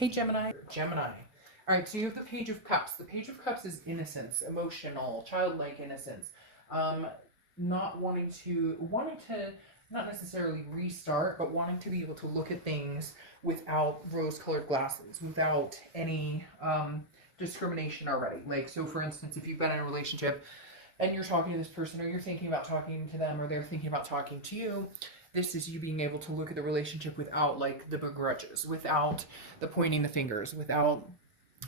Hey Gemini. Gemini. All right, so you have the Page of Cups. The Page of Cups is innocence, emotional, childlike innocence. Not wanting to, not necessarily restart, but wanting to be able to look at things without rose-colored glasses, without any discrimination already. Like, so for instance, if you've been in a relationship and you're talking to this person, or you're thinking about talking to them, or they're thinking about talking to you, this is you being able to look at the relationship without like the begrudges, without the pointing the fingers, without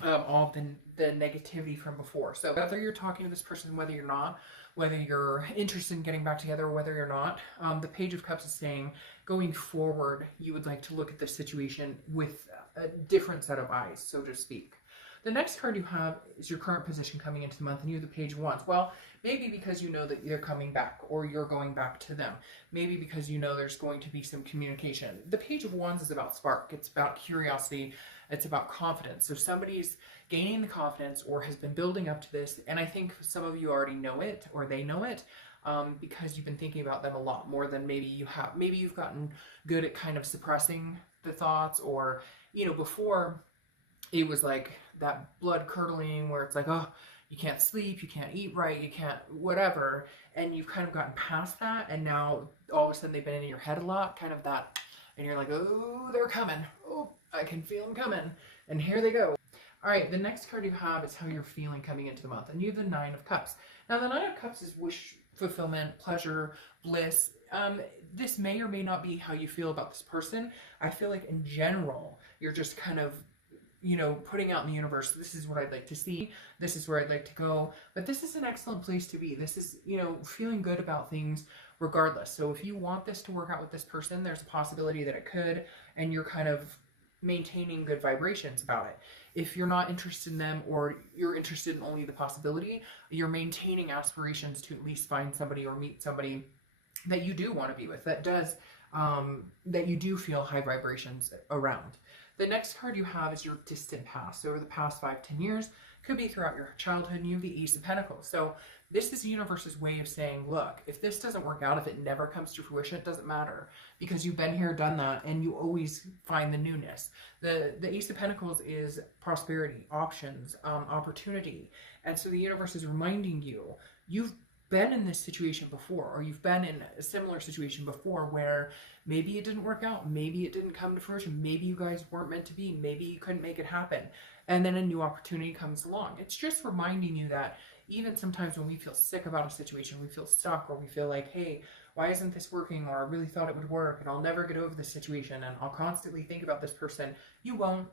all the negativity from before. So whether you're talking to this person, whether you're not, whether you're interested in getting back together, or whether you're not, the Page of Cups is saying going forward, you would like to look at this situation with a different set of eyes, so to speak. The next card you have is your current position coming into the month, and you have the Page of Wands. Well, maybe because you know that they're coming back, or you're going back to them. Maybe because you know there's going to be some communication. The Page of Wands is about spark. It's about curiosity. It's about confidence. So somebody's gaining the confidence or has been building up to this, and I think some of you already know it, or they know it, because you've been thinking about them a lot more than maybe you have. Maybe you've gotten good at kind of suppressing the thoughts, or, you know, before it was like that blood curdling where it's like, oh, you can't sleep, you can't eat right, you can't whatever, and you've kind of gotten past that, and now all of a sudden they've been in your head a lot, kind of that, and you're like, oh, they're coming, oh, I can feel them coming, and here they go. All right, the next card you have is how you're feeling coming into the month, and you have the Nine of Cups. Now the Nine of Cups is wish fulfillment, pleasure, bliss. This may or may not be how you feel about this person. I feel like in general, you're just kind of, you know, putting out in the universe, this is what I'd like to see, this is where I'd like to go, but this is an excellent place to be. This is, you know, feeling good about things regardless. So if you want this to work out with this person, there's a possibility that it could, and you're kind of maintaining good vibrations about it. If you're not interested in them, or you're interested in only the possibility, you're maintaining aspirations to at least find somebody or meet somebody that you do want to be with, that does, that you do feel high vibrations around. The next card you have is your distant past. So over the past 5-10 years, could be throughout your childhood, and you have the Ace of Pentacles. So this is the universe's way of saying, look, if this doesn't work out, if it never comes to fruition, it doesn't matter, because you've been here, done that, and you always find the newness. The Ace of Pentacles is prosperity, options, opportunity. And so the universe is reminding you, you've been in this situation before, or you've been in a similar situation before where maybe it didn't work out, maybe it didn't come to fruition, maybe you guys weren't meant to be, maybe you couldn't make it happen, and then a new opportunity comes along. It's just reminding you that even sometimes when we feel sick about a situation, we feel stuck, or we feel like, hey, why isn't this working, or I really thought it would work, and I'll never get over this situation, and I'll constantly think about this person. You won't.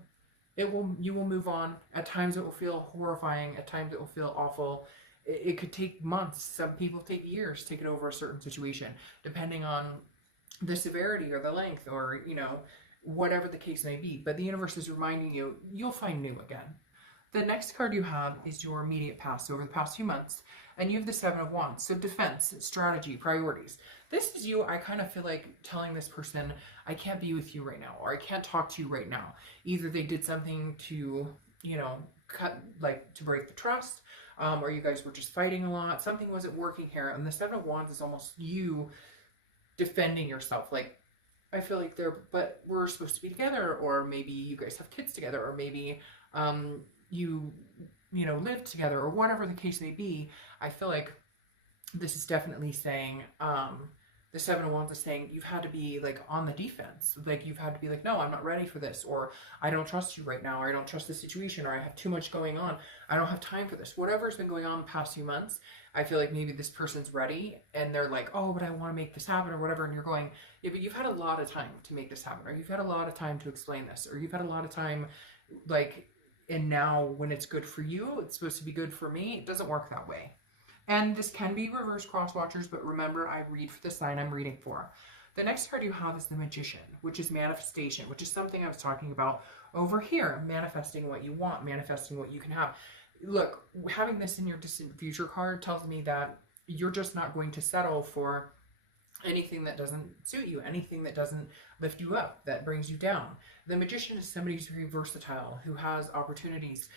You will move on. At times it will feel horrifying, at times it will feel awful. It could take months. Some people take years to get over a certain situation, depending on the severity or the length, or, you know, whatever the case may be. But the universe is reminding you, you'll find new again. The next card you have is your immediate past, so over the past few months, and you have the Seven of Wands. So defense, strategy, priorities. This is you, I kind of feel like telling this person, I can't be with you right now, or I can't talk to you right now. Either they did something to, you know, to break the trust, or you guys were just fighting a lot. Something wasn't working here. And the Seven of Wands is almost you defending yourself. Like, I feel like but we're supposed to be together, or maybe you guys have kids together, or maybe you know, live together, or whatever the case may be. I feel like this is definitely saying, the Seven of Wands is saying you've had to be like on the defense. Like, you've had to be like, no, I'm not ready for this, or I don't trust you right now, or I don't trust the situation, or I have too much going on. I don't have time for this. Whatever's been going on the past few months, I feel like maybe this person's ready, and they're like, oh, but I want to make this happen, or whatever. And you're going, yeah, but you've had a lot of time to make this happen, or you've had a lot of time to explain this, or you've had a lot of time, like, and now when it's good for you, it's supposed to be good for me. It doesn't work that way. And this can be reverse cross watchers, but remember, I read for the sign I'm reading for. The next card you have is the Magician, which is manifestation, which is something I was talking about over here. Manifesting what you want, manifesting what you can have. Look, having this in your distant future card tells me that you're just not going to settle for anything that doesn't suit you, anything that doesn't lift you up, that brings you down. The Magician is somebody who's very versatile, who has opportunities,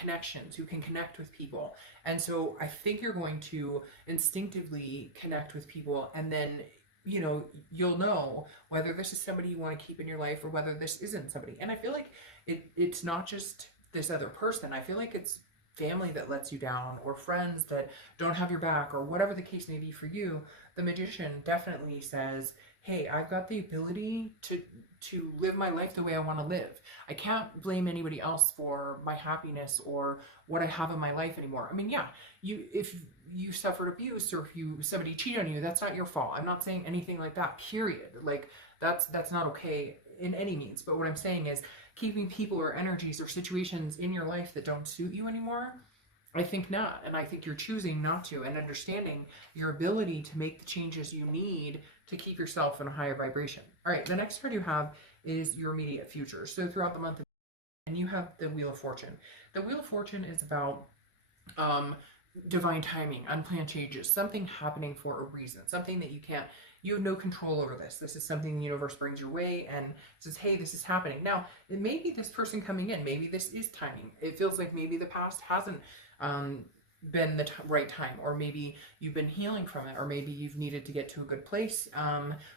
connections, who can connect with people. And so I think you're going to instinctively connect with people, and then, you know, you'll know whether this is somebody you want to keep in your life, or whether this isn't somebody. And I feel like it's not just this other person. I feel like it's family that lets you down, or friends that don't have your back, or whatever the case may be for you. The Magician definitely says, hey, I've got the ability to live my life the way I want to live. I can't blame anybody else for my happiness or what I have in my life anymore. I mean, yeah, if you suffered abuse, or if somebody cheated on you, that's not your fault. I'm not saying anything like that, period. Like, that's not okay in any means. But what I'm saying is, keeping people or energies or situations in your life that don't suit you anymore, I think not. And I think you're choosing not to, and understanding your ability to make the changes you need to keep yourself in a higher vibration. All right, the next card you have is your immediate future. So throughout the month, and you have the Wheel of Fortune. The Wheel of Fortune is about divine timing, unplanned changes, something happening for a reason, something that you have no control over this. This is something the universe brings your way and says, hey, this is happening. Now, it may be this person coming in. Maybe this is timing. It feels like maybe the past hasn't been the right time, or maybe you've been healing from it, or maybe you've needed to get to a good place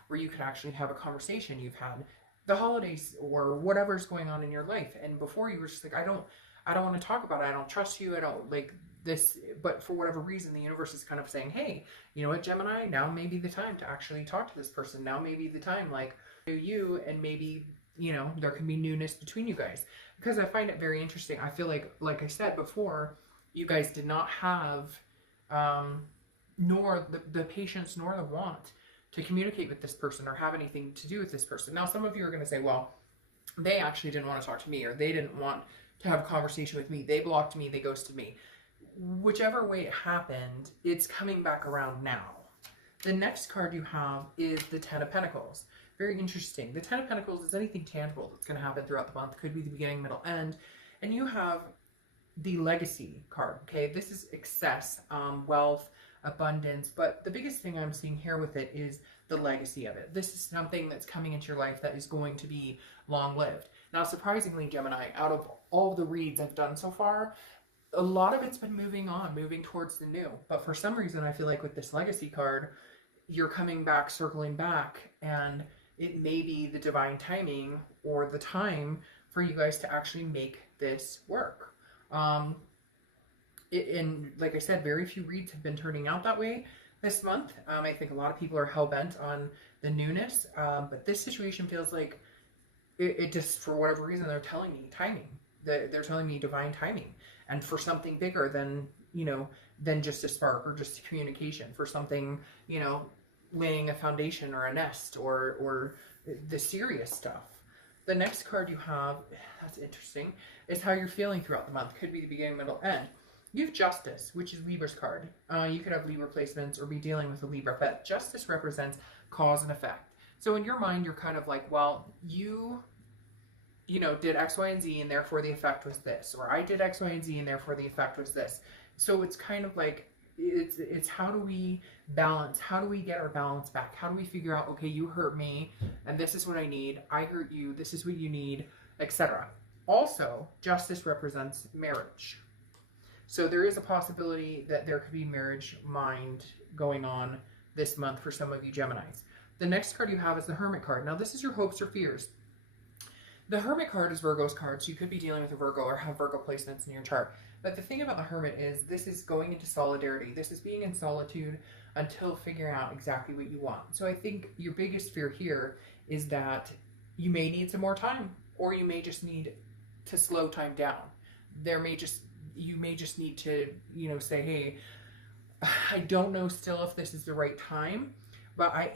where you could actually have a conversation. You've had the holidays or whatever's going on in your life, and before you were just like, I don't want to talk about it. I don't trust you. I don't like this. But for whatever reason, the universe is kind of saying, hey, you know what, Gemini, now may be the time to actually talk to this person. Now may be the time, like, you, and maybe, you know, there can be newness between you guys. Because I find it very interesting. I feel like I said before, you guys did not have nor the patience nor the want to communicate with this person or have anything to do with this person. Now, some of you are going to say, well, they actually didn't want to talk to me, or they didn't want to have a conversation with me. They blocked me. They ghosted me. Whichever way it happened, it's coming back around now. The next card you have is the Ten of Pentacles. Very interesting. The Ten of Pentacles is anything tangible that's going to happen throughout the month. Could be the beginning, middle, end. And you have the Legacy card. Okay, this is excess, wealth, abundance. But the biggest thing I'm seeing here with it is the legacy of it. This is something that's coming into your life that is going to be long-lived. Now, surprisingly, Gemini, out of all the reads I've done so far, a lot of it's been moving towards the new. But for some reason, I feel like with this Legacy card, you're coming back, circling back, and it may be the divine timing or the time for you guys to actually make this work. And like I said, very few reads have been turning out that way this month. I think a lot of people are hell-bent on the newness, but this situation feels like it just, for whatever reason, they're telling me timing. They're telling me divine timing, and for something bigger than, you know, than just a spark or just communication, for something, you know, laying a foundation or a nest or the serious stuff. The next card you have, that's interesting, is how you're feeling throughout the month. Could be the beginning, middle, end. You have Justice, which is Libra's card. You could have Libra placements or be dealing with a Libra, but Justice represents cause and effect. So in your mind, you're kind of like, well, you know, did X, Y, and Z, and therefore the effect was this. Or I did X, Y, and Z, and therefore the effect was this. So it's kind of like, it's how do we balance? How do we get our balance back? How do we figure out, okay, you hurt me, and this is what I need. I hurt you, this is what you need, etc. Also, Justice represents marriage. So there is a possibility that there could be marriage mind going on this month for some of you Geminis. The next card you have is the Hermit card. Now, this is your hopes or fears. The Hermit card is Virgo's card, so you could be dealing with a Virgo or have Virgo placements in your chart. But the thing about the Hermit is this is going into solidarity. This is being in solitude until figuring out exactly what you want. So I think your biggest fear here is that you may need some more time, or you may just need to slow time down. You may just need to, you know, say, hey, I don't know still if this is the right time, but I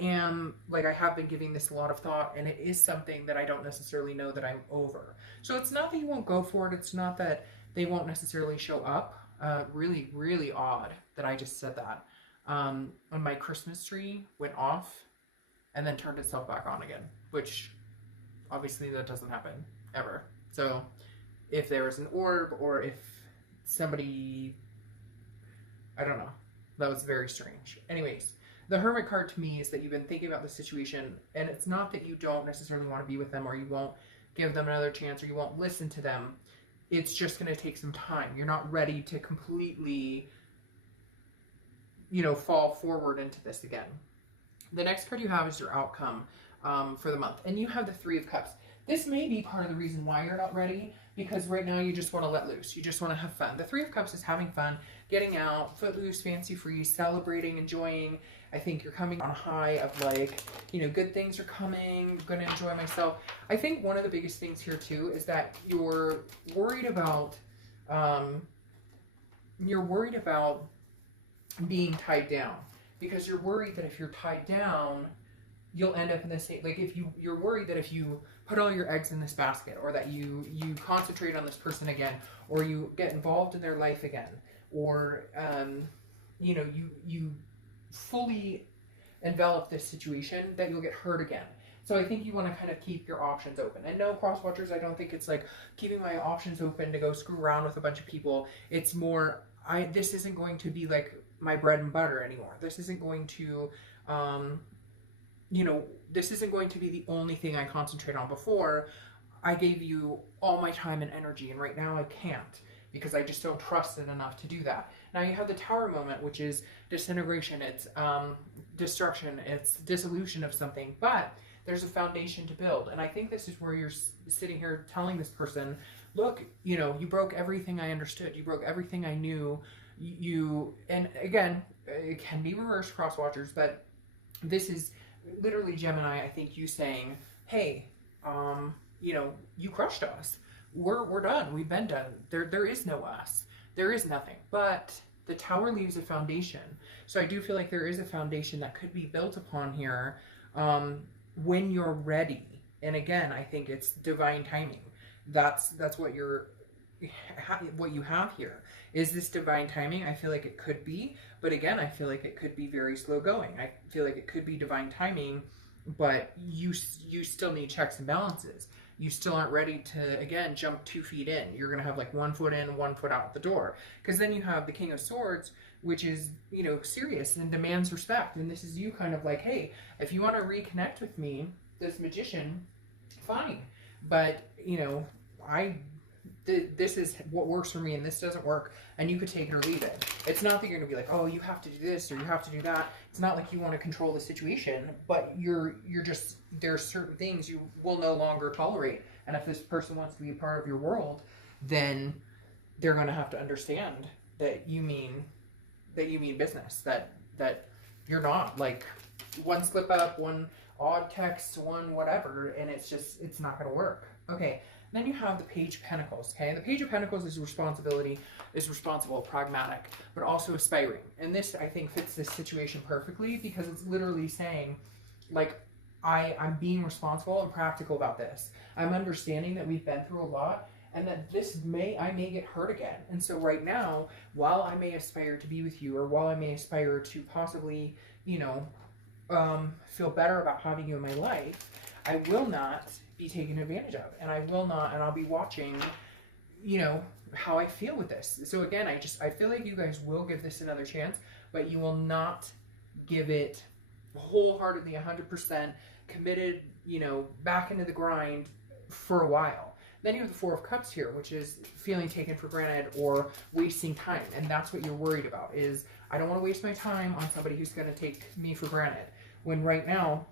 have been giving this a lot of thought, and it is something that I don't necessarily know that I'm over. So it's not that you won't go for it. It's not that they won't necessarily show up. Really, really odd that I just said that. And my Christmas tree went off and then turned itself back on again, which obviously that doesn't happen ever. So if there was an orb, or if somebody, I don't know, that was very strange. Anyways, the Hermit card to me is that you've been thinking about the situation, and it's not that you don't necessarily want to be with them, or you won't give them another chance, or you won't listen to them. It's just going to take some time. You're not ready to completely, you know, fall forward into this again. The next card you have is your outcome for the month, and you have the Three of Cups. This may be part of the reason why you're not ready, because right now you just want to let loose. You just want to have fun. The Three of Cups is having fun, getting out, footloose, fancy-free, celebrating, enjoying. I think you're coming on a high of like, you know, good things are coming, I'm going to enjoy myself. I think one of the biggest things here too is that you're worried about, being tied down, because you're worried that if you're tied down, you'll end up in the same, like if you're worried that if you put all your eggs in this basket, or that you concentrate on this person again, or you get involved in their life again, or you know, you fully envelop this situation, that you'll get hurt again. So I think you want to kind of keep your options open. And no, cross watchers, I don't think it's like keeping my options open to go screw around with a bunch of people. It's more, this isn't going to be like my bread and butter anymore. This isn't going to, you know, this isn't going to be the only thing I concentrate on. Before, I gave you all my time and energy, and right now I can't, because I just don't trust it enough to do that. Now you have the Tower moment, which is disintegration, it's destruction, it's dissolution of something, but there's a foundation to build. And I think this is where you're sitting here telling this person, look, you know, you broke everything I understood, you broke everything I knew, and again, it can be reverse cross watchers, but this is literally Gemini, I think, you saying, hey, you know, you crushed us. We're done. We've been done. There is no us. There is nothing. But the Tower leaves a foundation. So I do feel like there is a foundation that could be built upon here when you're ready. And again, I think it's divine timing. That's what you have here. Is this divine timing? I feel like it could be, but again, I feel like it could be very slow going. I feel like it could be divine timing, but you still need checks and balances. You still aren't ready to, again, jump 2 feet in. You're going to have like 1 foot in, 1 foot out the door. Because then you have the King of Swords, which is, you know, serious and demands respect. And this is you kind of like, hey, if you want to reconnect with me, this Magician, fine. But, you know, this is what works for me and this doesn't work, and you could take it or leave it. It's not that you're going to be like, oh, you have to do this or you have to do that. It's not like you want to control the situation, but you're just, there's certain things you will no longer tolerate. And if this person wants to be a part of your world, then they're going to have to understand that you mean business, that you're not like one slip up, one odd text, one whatever, and it's not going to work. Okay. Then you have the Page of Pentacles, okay? The Page of Pentacles is responsibility, is responsible, pragmatic, but also aspiring. And this, I think, fits this situation perfectly, because it's literally saying, like, I'm being responsible and practical about this. I'm understanding that we've been through a lot, and that I may get hurt again. And so right now, while I may aspire to be with you, or while I may aspire to possibly, you know, feel better about having you in my life, I will not be taken advantage of, and I'll be watching, you know, how I feel with this. So again, I feel like you guys will give this another chance, but you will not give it wholeheartedly 100% committed, you know, back into the grind for a while. Then you have the Four of Cups here, which is feeling taken for granted or wasting time. And that's what you're worried about, is I don't want to waste my time on somebody who's going to take me for granted. When right now,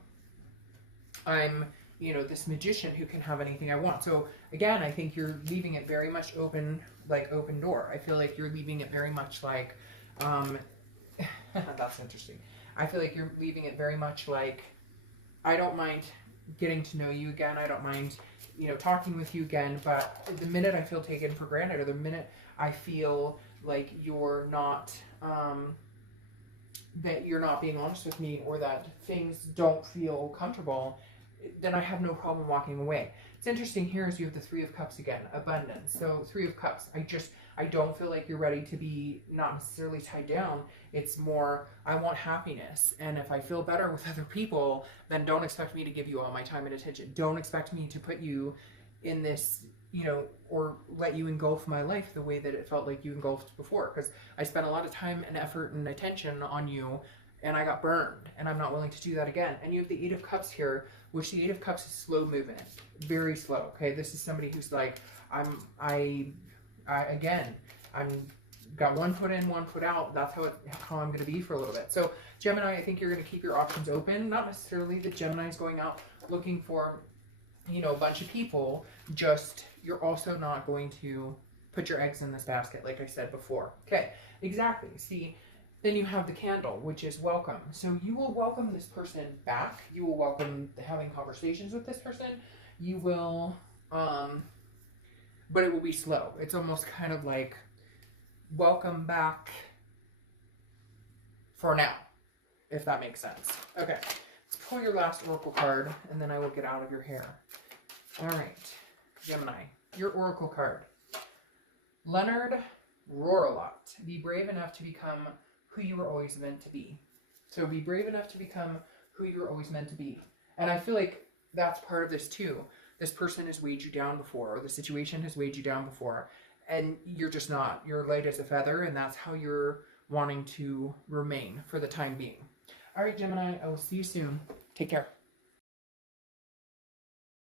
I'm, you know, this Magician who can have anything I want. So again, I think you're leaving it very much open, like open door. I feel like you're leaving it very much like, that's interesting. I feel like you're leaving it very much like, I don't mind getting to know you again. I don't mind, you know, talking with you again. But the minute I feel taken for granted, or the minute I feel like you're not, that you're not being honest with me, or that things don't feel comfortable, then I have no problem walking away. It's interesting here is you have the Three of Cups again, abundance. So Three of Cups, I don't feel like you're ready to be not necessarily tied down. It's more, I want happiness. And if I feel better with other people, then don't expect me to give you all my time and attention. Don't expect me to put you in this, you know, or let you engulf my life the way that it felt like you engulfed before. Because I spent a lot of time and effort and attention on you, and I got burned, and I'm not willing to do that again. And you have the Eight of Cups here, which the Eight of Cups is slow movement, very slow. Okay, this is somebody who's like, I'm got 1 foot in, 1 foot out. That's how I'm going to be for a little bit. So Gemini, I think you're going to keep your options open. Not necessarily that Gemini is going out looking for you know, a bunch of people, just, you're also not going to put your eggs in this basket, like I said before. Okay, exactly. See, then you have the candle, which is welcome. So you will welcome this person back. You will welcome having conversations with this person. You will, but it will be slow. It's almost kind of like, welcome back for now, if that makes sense. Okay, let's pull your last oracle card, and then I will get out of your hair. All right, Gemini, your oracle card. Leonard, roar a lot. Be brave enough to become who you were always meant to be. So be brave enough to become who you were always meant to be. And I feel like that's part of this too. This person has weighed you down before, or the situation has weighed you down before, and you're just not. You're light as a feather, and that's how you're wanting to remain for the time being. All right, Gemini, I will see you soon. Take care.